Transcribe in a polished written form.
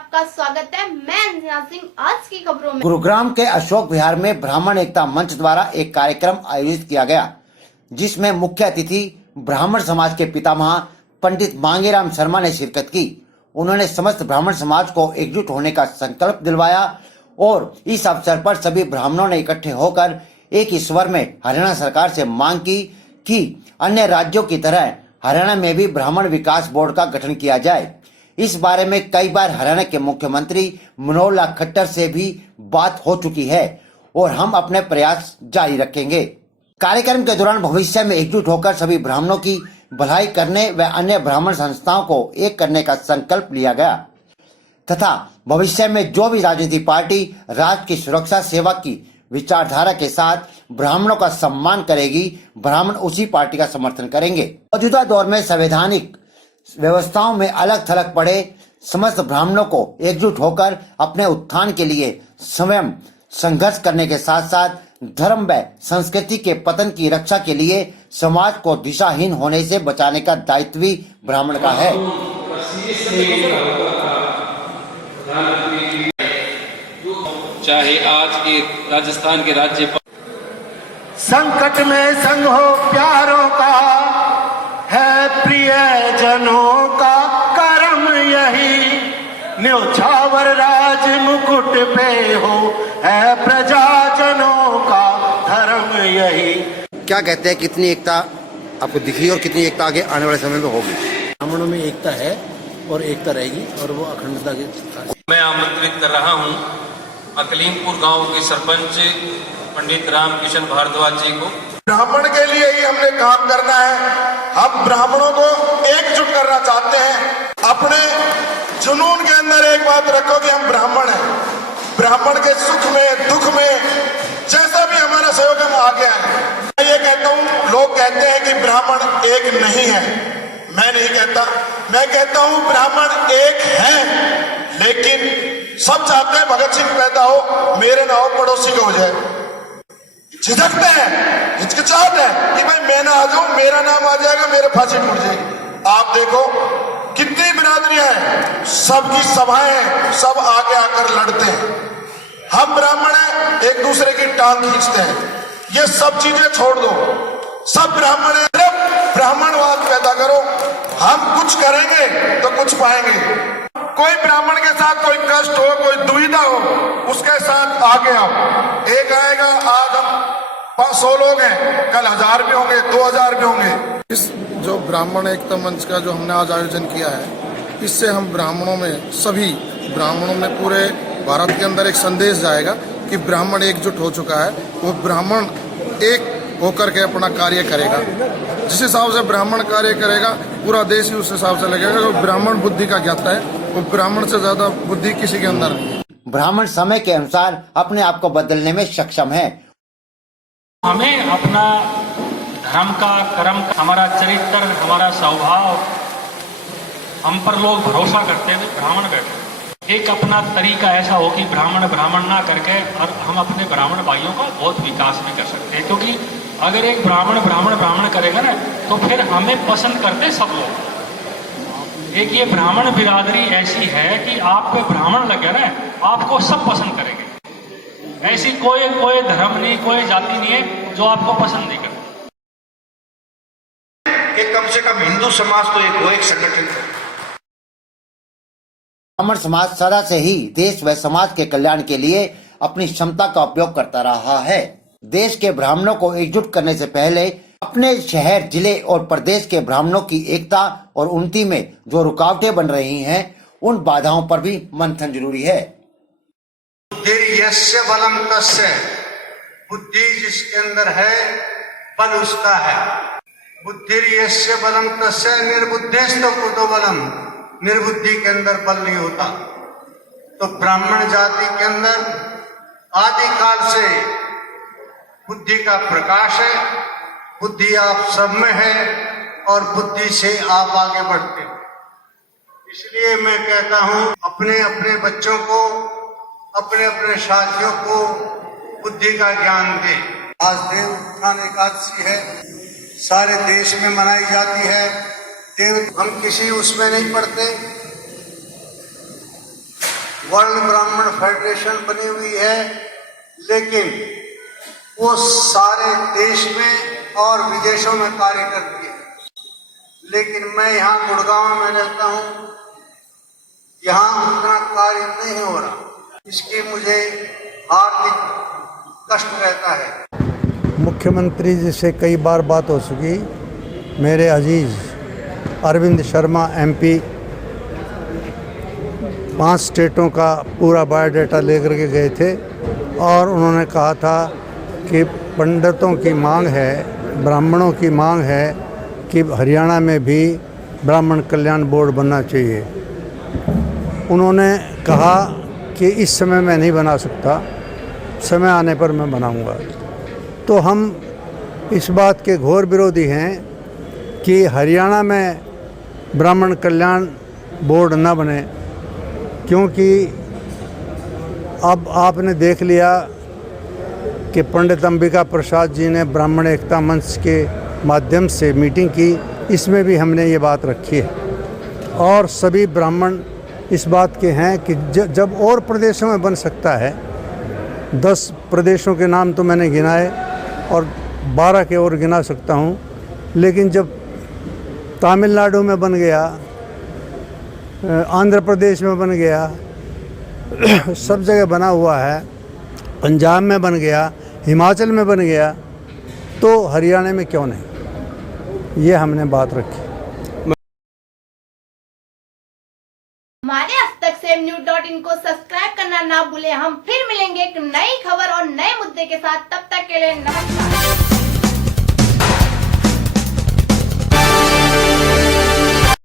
आपका स्वागत है। मैं अंजना सिंह। आज की खबरों में गुरुग्राम के अशोक विहार में ब्राह्मण एकता मंच द्वारा एक कार्यक्रम आयोजित किया गया, जिसमें मुख्य अतिथि ब्राह्मण समाज के पितामह पंडित मांगेराम शर्मा ने शिरकत की। उन्होंने समस्त ब्राह्मण समाज को एकजुट होने का संकल्प दिलवाया और इस अवसर पर सभी ब्राह्मणों ने इकट्ठे होकर एक ही स्वर में हरियाणा सरकार से मांग की कि अन्य राज्यों की तरह हरियाणा में भी ब्राह्मण विकास बोर्ड का गठन किया जाए। इस बारे में कई बार हरियाणा के मुख्यमंत्री मनोहर लाल खट्टर से भी बात हो चुकी है और हम अपने प्रयास जारी रखेंगे। कार्यक्रम के दौरान भविष्य में एकजुट होकर सभी ब्राह्मणों की भलाई करने व अन्य ब्राह्मण संस्थाओं को एक करने का संकल्प लिया गया तथा भविष्य में जो भी राजनीतिक पार्टी राष्ट्र की सुरक्षा सेवा की विचारधारा के साथ ब्राह्मणों का सम्मान करेगी, ब्राह्मण उसी पार्टी का समर्थन करेंगे। मौजूदा दौर में संवैधानिक व्यवस्थाओं में अलग थलग पड़े समस्त ब्राह्मणों को एकजुट होकर अपने उत्थान के लिए स्वयं संघर्ष करने के साथ साथ धर्म व संस्कृति के पतन की रक्षा के लिए समाज को दिशाहीन होने से बचाने का दायित्व भी ब्राह्मण का है। चाहे आज के राजस्थान के राज्यपाल संकट में संग हो प्यारों का है, प्रियजनों का कर्म यही, न्योछावर राज मुकुट पे हो है, प्रजाजनों का धर्म यही। क्या कहते हैं, कितनी एकता आपको दिखी और कितनी एकता आगे आने वाले समय में होगी? ब्राह्मणों में एकता है और एकता रहेगी और वो अखंडता के। मैं आमंत्रित कर रहा हूं अकलीमपुर गांव के सरपंच पंडित रामकिशन भारद्वाज जी को। ब्राह्मण के लिए ही हमने काम करना है। हम ब्राह्मणों को एकजुट करना चाहते हैं। अपने जुनून के अंदर एक बात रखो कि हम ब्राह्मण हैं। ब्राह्मण के सुख में दुख में जैसा भी हमारा सहयोग हम आगे आए। मैं ये कहता हूँ, लोग कहते हैं कि ब्राह्मण एक नहीं है। मैं नहीं कहता, मैं कहता हूँ ब्राह्मण एक है, लेकिन सब चाहते हैं भगत सिंह पैदा हो, मेरे ना हो, पड़ोसी को हो जाए। झिझकते हैं, हिचकिचाहट है कि भाई मैं ना आ जाऊं, मेरा नाम आ जाएगा, मेरे फांसी टूट जाएगी। आप देखो कितनी बिरादरियां हैं, सबकी सभाएं हैं, सब आगे आकर लड़ते हैं। हम ब्राह्मण हैं, एक दूसरे की टांग खींचते हैं। ये सब चीजें छोड़ दो, सब ब्राह्मण हैं। ब्राह्मणवाद पैदा करो, हम कुछ करेंगे तो कुछ पाएंगे। कोई ब्राह्मण के साथ कोई कष्ट हो, कोई दुविधा हो, उसके साथ आगे आओ। एक आएगा, आज हम 100 लोग हैं, कल 1000 भी होंगे, 2000 भी होंगे। इस जो ब्राह्मण एकता मंच का जो हमने आज आयोजन किया है, इससे हम ब्राह्मणों में, सभी ब्राह्मणों में, पूरे भारत के अंदर एक संदेश जाएगा कि ब्राह्मण एकजुट हो चुका है। वो ब्राह्मण एक होकर के अपना कार्य करेगा। जिस हिसाब से ब्राह्मण कार्य करेगा, पूरा देश ही उस हिसाब से लगेगा। जो ब्राह्मण बुद्धि का ज्ञाता है, वो ब्राह्मण से ज्यादा बुद्धि किसी के अंदर नहीं है। ब्राह्मण समय के अनुसार अपने आप को बदलने में सक्षम है। हमें अपना धर्म का, कर्म का, हमारा चरित्र, हमारा स्वभाव, हम पर लोग भरोसा करते हैं। ब्राह्मण बैठे एक अपना तरीका ऐसा हो कि ब्राह्मण ना करके और हम अपने ब्राह्मण भाइयों का बहुत विकास भी कर सकते हैं। क्योंकि अगर एक ब्राह्मण करेगा ना, तो फिर हमें पसंद करते सब लोग। एक ये ब्राह्मण बिरादरी ऐसी है कि आपको ब्राह्मण लगे ना, आपको सब पसंद करेंगे। ऐसी कोई धर्म नहीं, कोई जाति नहीं है जो आपको पसंद नहीं करता। कि कम से कम हिंदू समाज तो एक हो, एक संगठन हो। ब्राह्मण समाज सदा से ही देश व समाज के कल्याण के लिए अपनी क्षमता का उपयोग करता रहा है। देश के ब्राह्मणों को एकजुट करने से पहले अपने शहर, जिले और प्रदेश के ब्राह्मणों की एकता और उन्नति में जो रुकावटें बन रही हैं, उन बाधाओं पर भी मंथन जरूरी है। बुद्धिर्यस्य बलम तस्य, बुद्धि जिसके अंदर है, बल उसका है। बुद्धिर्यस्य बलम तस्य निर्बुद्धिस्तु कुतो बलम, निर्बुद्धि के अंदर बल नहीं होता। तो ब्राह्मण जाति के अंदर आदिकाल से बुद्धि का प्रकाश है। बुद्धि आप सब में है और बुद्धि से आप आगे बढ़ते हो। इसलिए मैं कहता हूं, अपने अपने बच्चों को, अपने अपने साथियों को बुद्धि का ज्ञान दे। आज देव उत्थान एकादशी है, सारे देश में मनाई जाती है। देव हम किसी उसमें नहीं पढ़ते, वर्ल्ड ब्राह्मण फेडरेशन बनी हुई है, लेकिन वो सारे देश में और विदेशों में कार्य करती है। लेकिन मैं यहाँ गुड़गांव में रहता हूँ, यहाँ उतना कार्य नहीं हो रहा, इसकी मुझे हार्दिक कष्ट रहता है। मुख्यमंत्री जी से कई बार बात हो चुकी। मेरे अजीज अरविंद शर्मा MP 5 स्टेटों का पूरा बायोडाटा लेकर के गए थे और उन्होंने कहा था कि पंडितों की मांग है, ब्राह्मणों की मांग है कि हरियाणा में भी ब्राह्मण कल्याण बोर्ड बनना चाहिए। उन्होंने कहा कि इस समय मैं नहीं बना सकता, समय आने पर मैं बनाऊंगा। तो हम इस बात के घोर विरोधी हैं कि हरियाणा में ब्राह्मण कल्याण बोर्ड न बने, क्योंकि अब आपने देख लिया कि पंडित अंबिका प्रसाद जी ने ब्राह्मण एकता मंच के माध्यम से मीटिंग की, इसमें भी हमने ये बात रखी है और सभी ब्राह्मण इस बात के हैं कि जब और प्रदेशों में बन सकता है, 10 प्रदेशों के नाम तो मैंने गिनाए और 12 के और गिना सकता हूँ, लेकिन जब तमिलनाडु में बन गया, आंध्र प्रदेश में बन गया, सब जगह बना हुआ है, पंजाब में बन गया, हिमाचल में बन गया, तो हरियाणा में क्यों नहीं? ये हमने बात रखी। हमारे आज तक सेवन्यूज.in को सब्सक्राइब करना ना भूलें। हम फिर मिलेंगे एक नई खबर और नए मुद्दे के साथ। तब तक के लिए नमस्कार।